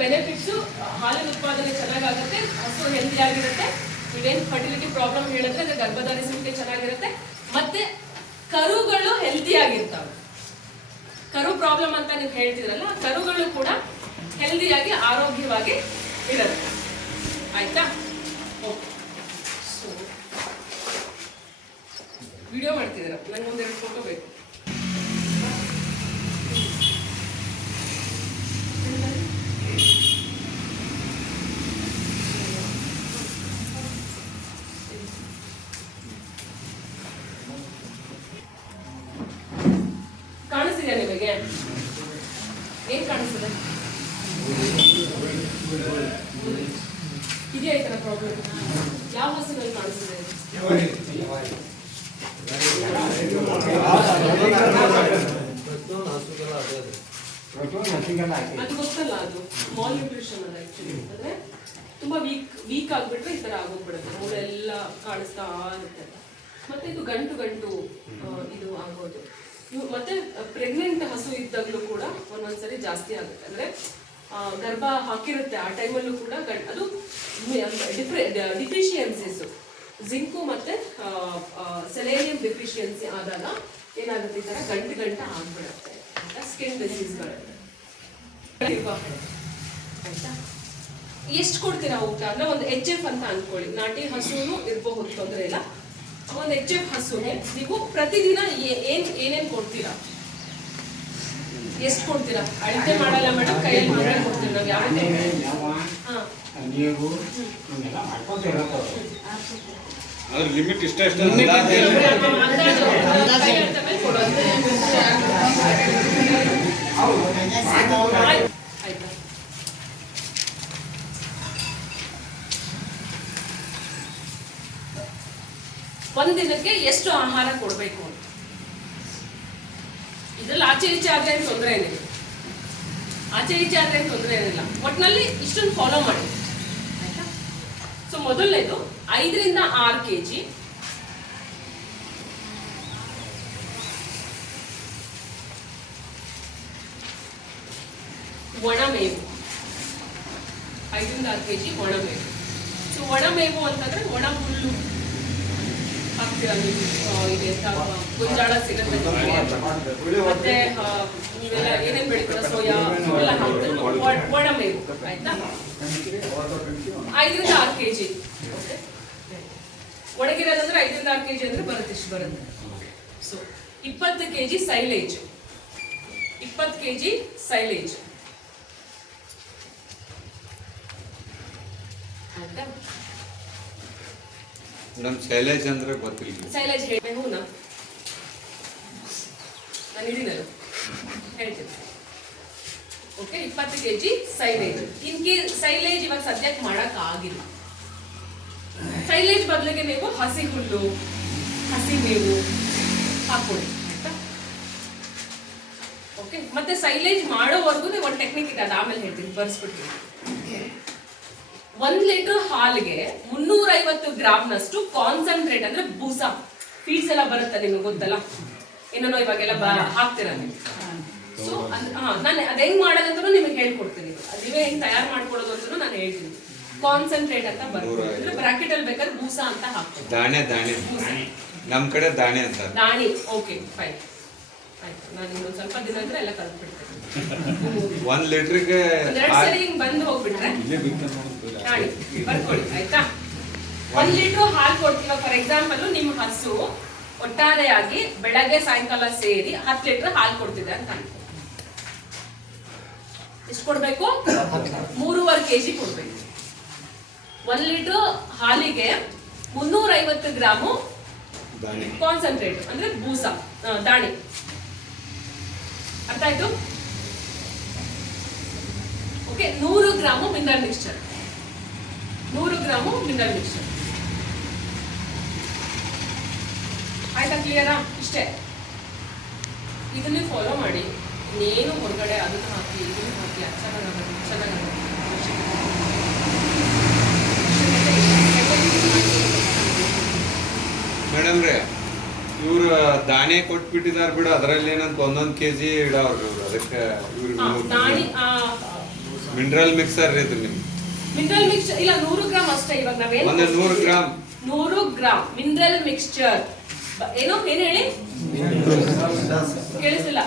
Benefits ಹಾಲಿನ ಉತ್ಪಾದನೆ ಚೆನ್ನಾಗಾಗುತ್ತೆ, ಹಸು ಹೆಲ್ದಿ ಆಗಿರುತ್ತೆ, ನೀವೇನು ಫರ್ಟಿಲಿಟಿ ಪ್ರಾಬ್ಲಮ್ ಹೇಳಿದ್ರೆ ಅಂದ್ರೆ ಗರ್ಭಧಾರಿಸುವಿಕೆ ಚೆನ್ನಾಗಿರುತ್ತೆ, ಮತ್ತೆ ಕರುಗಳು ಹೆಲ್ದಿ ಆಗಿರ್ತಾವೆ. ಕರು ಪ್ರಾಬ್ಲಮ್ ಅಂತ ನೀವು ಹೇಳ್ತಿದ್ರಲ್ಲ, ಕರುಗಳು ಕೂಡ ಹೆಲ್ದಿಯಾಗಿ ಆರೋಗ್ಯವಾಗಿ ಇರುತ್ತೆ. ಆಯ್ತಾ? ಓಕೆ, ಸೊ ವಿಡಿಯೋ ಮಾಡ್ತಿದ್ದೀರ, ನಂಗೊಂದೆರಡು ಫೋಟೋ ಬೇಕು. ಕಾಣಿಸ್ತಿದೆ ನಿಮಗೆ? ಏನ್ ಕಾಣಿಸ್ತದೆ? ಇದೆಯಾ ಈ ತರ ಪ್ರಾಬ್ಲಮ್? ಯಾವ ಹಸುನಲ್ಲಿ ಕಾಣಿಸ್ತಿದೆ? ಅದು ಗೊತ್ತಲ್ಲ, ಅದು ಮಾಲ್ ನ್ಯೂಟ್ರಿಷನ್ ಅಲ್ಲ ಆಕ್ಚುಲಿ. ಅಂದ್ರೆ ತುಂಬಾ ವೀಕ್ ಆಗ್ಬಿಟ್ರೆ ಈ ತರ ಆಗೋಗ್ಬಿಡುತ್ತೆ, ಮೂಳೆ ಎಲ್ಲ ಕಾಣಿಸ್ತಾ ಇರುತ್ತೆ. ಮತ್ತೆ ಇದು ಗಂಟು ಇದು ಆಗೋದು. ಮತ್ತೆ ಪ್ರೆಗ್ನೆಂಟ್ ಹಸು ಇದ್ದಾಗಲೂ ಕೂಡ ಒಂದೊಂದ್ಸರಿ ಜಾಸ್ತಿ ಆಗುತ್ತೆ. ಅಂದ್ರೆ ಗರ್ಭ ಹಾಕಿರುತ್ತೆ ಆ ಟೈಮಲ್ಲೂ ಕೂಡ ಅದು ಡಿಫಿಷಿಯನ್ಸೀಸ್, ಜಿಂಕು ಮತ್ತೆ ಸೆಲೇನಿಯಂ ಡಿಫಿಷಿಯನ್ಸಿ ಆದಾಗ ಏನಾಗುತ್ತೆ, ಈ ತರ ಗಂಟು ಆಗ್ಬಿಡುತ್ತೆ. ಸ್ಕಿನ್ ಡಿಸೀಸ್ಗಳು. ಆಯ್ತಾ? ಎಷ್ಟು ಕೊಡ್ತೀರಾ ಊಟ ಅಂದ್ರೆ ಒಂದು HF ಅಂತ ಅನ್ಕೊಳ್ಳಿ. ನಾಟಿ ಹಸುನು ಇರಬಹುದು, ತೊಂದರೆ ಇಲ್ಲ. ಒಂದು HF ಹಸುಗೆ ನೀವು ಪ್ರತಿದಿನ ಏನೇನ್ ಕೊಡ್ತೀರಾ? ಎಷ್ಟು ಕೊಡ್ತೀರಾ? ಅಳತೆ ಮಾಡಲ್ಲ ಮೇಡಮ್, ಕೈಯಲ್ಲಿ ಮಾತ್ರ ಕೊಡ್ತೀವಿ ನಾವು. ಯಾವ ಲಿಮಿಟ್ ಇಷ್ಟ ಒಂದಿನಕ್ಕೆ ಎಷ್ಟು ಆಹಾರ ಕೊಡ್ಬೇಕು ಅಂತ. ಇದ್ರಲ್ಲಿ ಆಚೆ ಈಚೆ ಆದ್ರೆ ತೊಂದರೆ ಏನಿಲ್ಲ, ಏನಿಲ್ಲ. ಒಟ್ಟಿನಲ್ಲಿ ಇಷ್ಟೊಂದು ಫಾಲೋ ಮಾಡಿ. ಆಯ್ತಾ? ಸೊ ಮೊದಲನೇದು 5 ರಿಂದ 6 kg ಒಣಮೇವು. 5 ರಿಂದ 6 kg ಒಣಮೇವು. ಸೊ ಒಣಮೇವು ಅಂತಂದ್ರೆ ಒಣ ಹುಲ್ಲು ಹಾಕ್ತೀರಾ ನೀವು. ಇದೆ ಗೊಂಜಾಳ ಸಿಗುತ್ತೆ, ಮತ್ತೆ ನೀವೆಲ್ಲ ಏನೇನ್ ಬೆಳಿತೀರ, ಸೋಯಾ ಎಲ್ಲ ಹಾಕ್ತಾರೆ ಒಣಮೇವು. ಆಯ್ತಾ? 5 ರಿಂದ 6 kg. ಒಣಗಿರೋದಂದ್ರೆ 5 ರಿಂದ 6 kg ಅಂದ್ರೆ ಬರುತ್ತೆ, ಇಷ್ಟು ಬರುತ್ತೆ. So 20 kg silage. 20 kg silage. ಆಯ್ತಾ? ಮೇಡಮ್ ಸೈಲೇಜ್ ಅಂದ್ರೆ ಗೊತ್ತಿಲ್ಲ. ಸೈಲೇಜ್ ಹೇಳಬೇಕು ನಾನು ಇದೀನಲ್ಲ, ಹೇಳ್ತೀನಿ. Okay, 20 kg silage. ಸೈಲೇಜ್ ಇವಾಗ ಸದ್ಯಕ್ಕೆ ಮಾಡಕ್ ಆಗಿಲ್ಲ. ಸೈಲೇಜ್ ಬದಲಿಗೆ ನೀವು ಹಸಿ ಹುಲ್ಲು, ಹಸಿ ಮೇವು ಹಾಕೊಳ್ಳಿ. ಆಯ್ತಾ? ಓಕೆ, ಮತ್ತೆ ಸೈಲೇಜ್ ಮಾಡೋವರೆಗೂ ಒಂದು ಟೆಕ್ನಿಕ್ ಇದೆ, ಅದು ಆಮೇಲೆ ಹೇಳ್ತೀನಿ, ಬರ್ಸ್ಬಿಡ್ತೀನಿ. 1 ಲೀಟರ್ ಹಾಲಿಗೆ 350 ಗ್ರಾಮ್ನಷ್ಟು ಕಾನ್ಸಂಟ್ರೇಟ್ ಅಂದ್ರೆ ಬೂಸ, ಫೀಡ್ಸ್ ಎಲ್ಲ ಬರುತ್ತೆ, ನಿಮ್ಗೆ ಗೊತ್ತಲ್ಲ, ಏನೋ ಇವಾಗೆಲ್ಲ ಹಾಕ್ತೀರ ನೀವು. ಸೊ ನಾನು ಅದ್ ಹೆಂಗ್ ಮಾಡೋದಂತ ನಿಮಗೆ ಹೇಳ್ಕೊಡ್ತೀನಿ. ನೀವೇ ಹೆಂಗ್ ತಯಾರು ಮಾಡ್ಕೊಳ್ಳೋದು ಅಂತ ನಾನು ಹೇಳ್ತೀನಿ. ಕಾನ್ಸಂಟ್ರೇಟ್ ಅಂತ ಬರುತ್ತೆ, ಅಂದ್ರೆ ಬ್ರಾಕೆಟ್ ಅಲ್ಲಿ ಬೇಕಾದ್ರೆ ಬೂಸ ಅಂತ ಹಾಕ್ತೀನಿ. ದಾಣೆ ನಮ್ ಕಡೆ ದಾಣೆ ಅಂತ. ದಾಣಿ. Okay, fine. ಆಯ್ತು, ನಾನು ಇನ್ನೊಂದು ಸ್ವಲ್ಪ ದಿನ ಅಂದ್ರೆ ಎಲ್ಲ ಕಲ್ತ್ಬಿಡ್ತೇನೆ. 1 ಲೀಟರ್ಗೆ 2 ಸರಿ ಹಿಂಗ್ ಬಂದು ಹೋಗ್ಬಿಟ್ರೆ ದಾಣಿ ಬರ್ಕೊಳ್ಳಿ. ಆಯ್ತಾ? 1 ಲೀಟರ್ ಹಾಲು ಕೊಡ್ತೀವ. ಫಾರ್ ಎಕ್ಸಾಂಪಲ್, ನಿಮ್ಮ ಹಸು ಒಟ್ಟಾರೆಯಾಗಿ ಬೆಳಗ್ಗೆ ಸಾಯಂಕಾಲ ಸೇರಿ 10 ಲೀಟರ್ ಹಾಲು ಕೊಡ್ತಿದೆ ಅಂತ ಅನ್ಕೊ. ಎಷ್ಟು ಕೊಡ್ಬೇಕು? 3.5 kg ಕೊಡ್ಬೇಕು. 1 ಲೀಟರ್ ಹಾಲಿಗೆ 350 ಗ್ರಾಮು ಕಾನ್ಸಂಟ್ರೇಟ್ ಅಂದ್ರೆ ಬೂಸ, ದಾಣಿ. ಅರ್ಥ ಆಯ್ತು? Okay, 100 gram mineral mixture. 100 gram mineral mixture. ಆಯ್ತಾ? ಕ್ಲಿಯರಾ? ಇಷ್ಟೇ. ಇದನ್ನೇ ಫಾಲೋ ಮಾಡಿ. ಇನ್ನೇನು ಹೊರಗಡೆ ಅದನ್ನ ಹಾಕಿ ಇದನ್ನು ಹಾಕಿ ಚೆನ್ನಾಗಾಗುತ್ತೆ. ಮೇಡಮ್ ರೇ, ಇವ್ರು ದಾಣೆ ಕೊಟ್ಬಿಟ್ಟಿದಾರ ಬಿಡು, ಅದ್ರಲ್ಲಿ ಏನಂತ 1 kg ಇಡವ್ರು. ಅದಕ್ಕೆ ದಾಣಿ ಮಿನರಲ್ ಮಿಕ್ಸರ್ ಇದು ನಿಮ್ಗೆ ಮಿನರಲ್ ಮಿಕ್ಸ್ಚರ್ ಇಲ್ಲ 100 ಗ್ರಾಮ್ ಅಷ್ಟೇ. ಇವಾಗ ನಾವೇನು ಒಂದು 100 ಗ್ರಾಮ್ 100 ಗ್ರಾಮ್ ಮಿನರಲ್ ಮಿಕ್ಸ್ಚರ್. ಏನು ಹೇಳಿ ಕೇಳಿಸಿಲ್ಲ.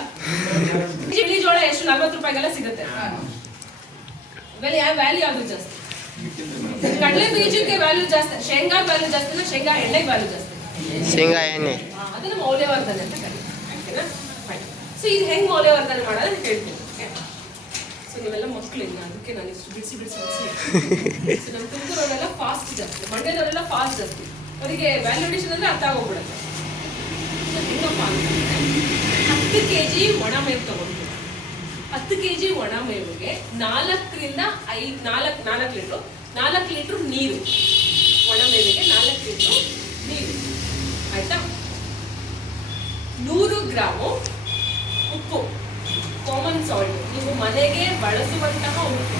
ಬಿಳಿ ಜೋಳ ಎಷ್ಟು 40 ರೂಪಾಯಿಗೆಲ್ಲ ಸಿಗುತ್ತೆ. ಬೆಲೆ ಯಾವ ವ್ಯಾಲ್ಯೂ ಯಾವ್ದು ಜಾಸ್ತಿ? ಕಡಲೆ ಬೀಜಕ್ಕೆ ವ್ಯಾಲ್ಯೂ ಜಾಸ್ತಿ, ಶೇಂಗಾ ವ್ಯಾಲ್ಯೂ ಜಾಸ್ತಿ, ಶೇಂಗಾ ಎಣ್ಣೆಗೆ ವ್ಯಾಲ್ಯೂ ಜಾಸ್ತಿ. ಶೇಂಗಾ ಎಣ್ಣೆ ಅದನ್ನ ಮೌಲ್ಯವರ್ಧನೆ ಅಂತ ಕರೀತಾರೆ. ಸೊ ಇದು ಹೆಂಗ್ ಮೌಲ್ಯವರ್ಧನೆ ಮಾಡೋದು ಅಂತ ಹೇಳ್ತೀನಿ. ಸೊ ನೀವೆಲ್ಲ ಮಕ್ಕಳಿಲ್ಲ, ಅದಕ್ಕೆ ನಾನು ಇಷ್ಟು ಬಿಡಿಸಿ ಸೊ ನಮ್ಮ ತುಮಕೂರವರೆಲ್ಲ ಫಾಸ್ಟ್ ಜಾಸ್ತಿ, ಮಂಡ್ಯದವರೆಲ್ಲ ಫಾಸ್ಟ್ ಜಾಸ್ತಿ. ಅವರಿಗೆ ವ್ಯಾಲ್ಯೂ ಅಡಿಷನ್ ಅಂದ್ರೆ ಅರ್ಥ ಆಗೋಗ್ಬಿಡುತ್ತೆ. ಹೆಂಗಪ್ಪ ಅಂತಂದ್ರೆ 10 kg ಒಣ ಮೇವು ತಗೊಂಡು 10 kg ಒಣ ಮೇವಿಗೆ 4 ಲೀಟರ್ ನೀರು. ಒಣ ಮೇವಿಗೆ 4 ಲೀಟರ್ ನೀರು, ಆಯ್ತಾ? 100 ಗ್ರಾಮು ಉಪ್ಪು, ಕಾಮನ್ ಸಾಲ್ಟ್, ನೀವು ಮನೆಗೆ ಬಳಸುವಂತಹ ಉಪ್ಪು.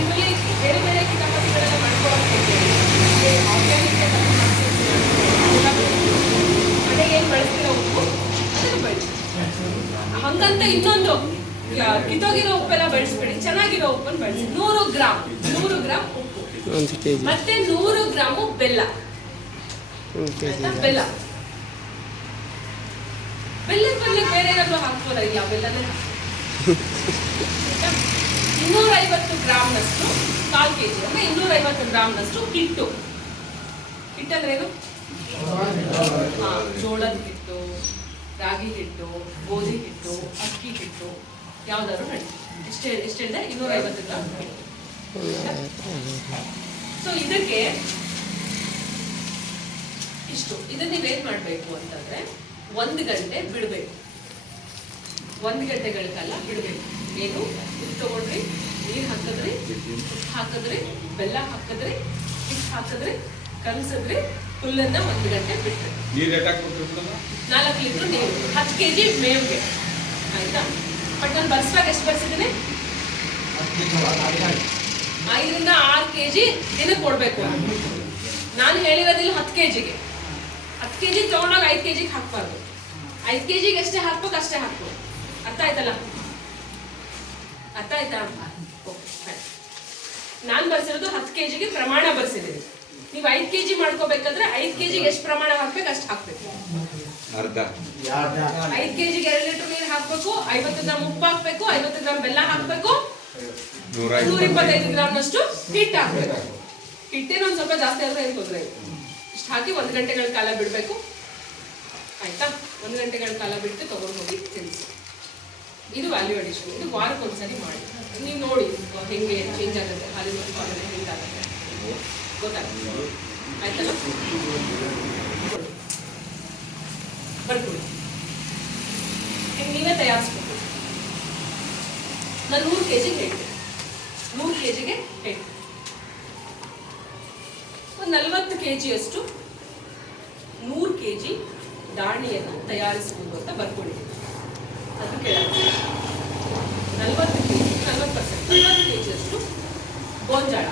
ಇದರಲ್ಲಿ ಬೇರೆ ಬೇರೆ ಕಿತಾಪತಿಗಳೆಲ್ಲ ಮಾಡ್ಕೊಳ್ಳೋದು ಮನೆಗೆ ಏನು ಬಳಸ್ತಿರೋ ಉಪ್ಪು ಅದನ್ನು ಬಳಸಿ. ಹಂಗಂತ ಇನ್ನೊಂದು ಕಿತ್ತೋಗಿರೋ ಉಪ್ಪೆಲ್ಲ ಬಳಸ್ಬೇಡಿ, ಚೆನ್ನಾಗಿರೋ ಉಪ್ಪನ್ನು ಬಳಸಿ. 100 ಗ್ರಾಮ್ ಉಪ್ಪು, 1 kg ಮತ್ತೆ 100 ಗ್ರಾಮು ಬೆಲ್ಲ. ಬೆಲ್ಲ ಬೆಲ್ಲದ ಬದಲಿಗೆ ಬೇರೆ ಏನಾದ್ರು ಹಾಕ್ಬೋದಾ? ಇಲ್ಲ, ಬೆಲ್ಲನೇ 250 ಗ್ರಾಮ್ನಷ್ಟು, 1/4 kg ಅಂದ್ರೆ 250 ಗ್ರಾಮ್ನಷ್ಟು ಹಿಟ್ಟು. ಹಿಟ್ಟಂದ್ರೇನು? ಜೋಳದ ಹಿಟ್ಟು, ರಾಗಿ ಹಿಟ್ಟು, ಗೋಧಿ ಹಿಟ್ಟು, ಅಕ್ಕಿ ಹಿಟ್ಟು, ಯಾವ್ದಾದ್ರು ನಡಿ. ಎಷ್ಟಿದೆ? 250 ಗ್ರಾಮ್ ಹಿಟ್ಟು. ಸೊ ಇದಕ್ಕೆ ಇಷ್ಟು. ಇದನ್ನ ನೀವೇನ್ ಮಾಡ್ಬೇಕು ಅಂತಂದ್ರೆ 1 ಗಂಟೆ ಬಿಡ್ಬೇಕು. 1 ಗಂಟೆಗಳ ಕಾಲ ಬಿಡ್ಬೇಕು. ಏನು ಇದು ತಗೊಂಡ್ರಿ, ನೀರ್ ಹಾಕಿದ್ರಿ, ಉಪ್ಪು ಹಾಕಿದ್ರಿ, ಬೆಲ್ಲ ಹಾಕಿದ್ರಿ, ಹಿಟ್ಟು ಹಾಕಿದ್ರಿ, ಕಲಸಿದ್ರಿ, ಹುಲ್ಲನ್ನ 1 ಗಂಟೆ ಬಿಟ್ರಿ. 4 ಲೀಟರ್ ನೀರು, 10 kg ಮೇವಿಗೆ, ಆಯ್ತಾ? ಬಟ್ ನಾನು ಬರ್ಸ್ದಾಗ ಎಷ್ಟು ಬರ್ಸಿದ್ದೀನಿ? 5 ರಿಂದ 6 kg ದಿನಕ್ಕೆ ಕೊಡ್ಬೇಕು. ನಾನು ಹೇಳಿರೋದಿಲ್ಲ 10 kgಗೆ. 10 kg ತಗೊಂಡಾಗ 5 kg ಹಾಕ್ಬಾರ್ದು. 5 kg ಎಷ್ಟೇ ಹಾಕ್ಬೇಕು ಅಷ್ಟೇ ಹಾಕ್ಬೇಕು. ಅರ್ಥ ಆಯ್ತಲ್ಲ? ಅರ್ಥ ಆಯ್ತಾ? ನಾನು ಬರ್ಸಿರೋದು 10 kgಗೆ ಪ್ರಮಾಣ ಬರ್ಸಿದ್ದೀನಿ. ನೀವು 5 kg ಮಾಡ್ಕೋಬೇಕಾದ್ರೆ 5 kg ಎಷ್ಟು ಪ್ರಮಾಣ ಹಾಕ್ಬೇಕು ಅಷ್ಟು ಹಾಕ್ಬೇಕು. ಅರ್ಧ 5 kgಗೆ 2 ಲೀಟರ್ ನೀರು ಹಾಕ್ಬೇಕು, 50 ಗ್ರಾಮ್ ಉಪ್ಪು ಹಾಕ್ಬೇಕು, 50 ಗ್ರಾಮ್ ಬೆಲ್ಲ ಹಾಕ್ಬೇಕು, 125 ಗ್ರಾಮ್ನಷ್ಟು ಹಿಟ್ಟು ಹಾಕ್ಬೇಕು. ಹಿಟ್ಟೇನೋ ಒಂದು ಸ್ವಲ್ಪ ಜಾಸ್ತಿ ಆದ್ರೆ ಏನು ತೊಂದರೆ ಇಲ್ಲ. ಇಷ್ಟು ಹಾಕಿ 1 ಗಂಟೆಗಳ ಕಾಲ ಬಿಡಬೇಕು, ಆಯ್ತಾ? 1 ಗಂಟೆಗಳ ಕಾಲ ಬಿಟ್ಟು ತಗೊಂಡು ಹೋಗಿ ತಿನ್ನಿಸಿ. ಇದು ವ್ಯಾಲ್ಯೂ ಅಡಿಷನ್. ಇದು ವಾರಕ್ಕೊಂದ್ಸರಿ ಮಾಡಿ. ನೀವು ನೋಡಿ ಹೆಂಗೆ ಚೇಂಜ್ ಆಗುತ್ತೆ, ಹಾಲಿನ ಉತ್ಪಾದನೆ ಹೆಂಗಾಗುತ್ತೆ ಗೊತ್ತಾಗುತ್ತೆ, ಆಯ್ತಲ್ಲ? ಬರ್ಕೊಳ್ಳಿ, ಹಿಂಗೆ ನೀವೇ ತಯಾರಿಸ್ಬೇಕು. ನಾನು 100 kg ಹೇಳ್ತೀನಿ. 100 kgಗೆ ಹೇಳ್ತೀನಿ. ಒಂದು 40 kg ಅಷ್ಟು 100 kg ದಾಣಿಯನ್ನು ತಯಾರಿಸಬಹುದು ಅಂತ ಬರ್ಕೊಂಡಿದ್ದೀನಿ. ಅದು ಕೆಳಗೆ 40 kg 40% 40 kg ಅಷ್ಟು ಗೋಂಜಾಳ,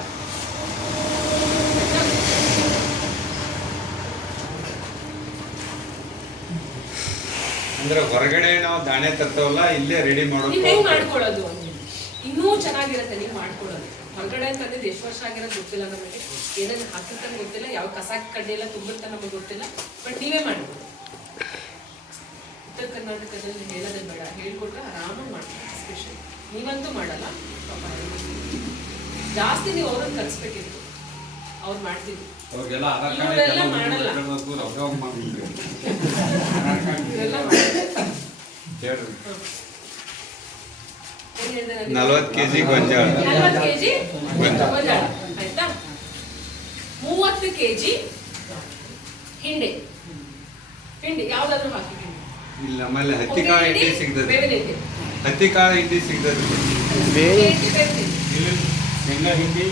ಅಂದ್ರೆ ಹೊರಗಡೆ ನಾವು ದಾಣೆ ತರ್ತವಲ್ಲ, ಇಲ್ಲೇ ರೆಡಿ ಮಾಡೋದು. ನೀವು ಹೆಂಗ್ ಮಾಡ್ಕೊಳ್ಳೋದು ಇನ್ನೂ ಚೆನ್ನಾಗಿರುತ್ತೆ. ನೀವು ಮಾಡ್ಕೊಳ್ಳೋದು ಹೊರಗಡೆ ಅಂತಂದ್ರೆ ಎಷ್ಟು ವರ್ಷ ಆಗಿರೋದು ಗೊತ್ತಿಲ್ಲ ನಮಗೆ, ಏನೇನು ಹಾಕಿರ್ತಾನೆ ಗೊತ್ತಿಲ್ಲ, ಯಾವ ಕಸ ಕಡ್ಡಿ ಎಲ್ಲ ತುಂಬಿರ್ತಾನೆ ನಮಗೆ ಗೊತ್ತಿಲ್ಲ. ಬಟ್ ನೀವೇ ಮಾಡ್ಬೋದು. ಉತ್ತರ ಕರ್ನಾಟಕದಲ್ಲಿ ಹೇಳೋದೇ ಬೇಡ, ಹೇಳ್ಕೊಟ್ರೆ ಆರಾಮಾಗಿ ಮಾಡ್ತಾರೆ. ಸ್ಪೆಷಲ್ ನೀವಂತೂ ಮಾಡಲ್ಲ, ಜಾಸ್ತಿ ನೀವು ಅವ್ರನ್ನ ಕಲಿಸ್ಬೇಕಿತ್ತು. ಅವ್ರು ಮಾಡ್ತಿದ್ರು, ಇವರೆಲ್ಲ ಮಾಡಲ್ಲ. 40 kg ಗೊಂಜಾಳ, 40 kg ಗೊಂಜಾಳ, ಆಯ್ತಾ? 30 kg ಹಿಂಡಿ. ಹಿಂಡಿ ಯಾವ್ದಾದ್ರು ಹಾಕಿ. ಇಲ್ಲ ಆಮೇಲೆ ಹತ್ತಿಕಾಳು ಹಿಂಡಿ ಸಿಗ್ತದೆ. ಬೇವಿನ ಹಿಂಡಿ, ಹತ್ತಿಕಾಳು ಹಿಂಡಿ ಸಿಗ್ತದೆ. ಬೇರೆ ಬೇವಿನ ಹಿಂಡಿ, ಶೇಂಗಾ ಹಿಂಡಿ